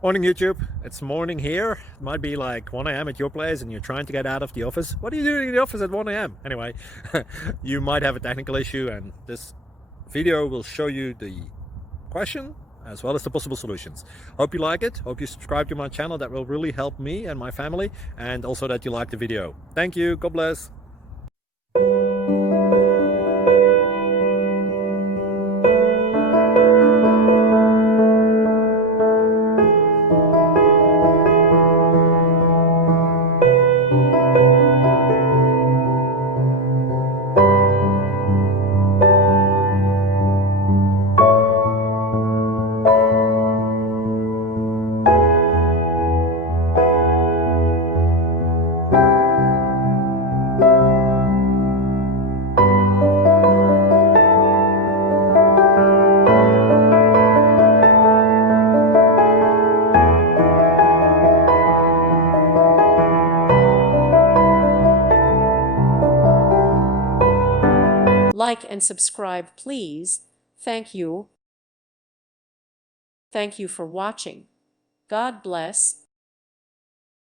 Morning YouTube, it's morning here. It might be like 1 a.m. at your place and you're trying to get out of the office. What are you doing in the office at 1 a.m.? Anyway, you might have a technical issue and this video will show you the question as well as the possible solutions. Hope you like it, hope you subscribe to my channel. That will really help me and my family, and also that you like the video. Thank you, God bless. Like and subscribe, please. Thank you. Thank you for watching. God bless.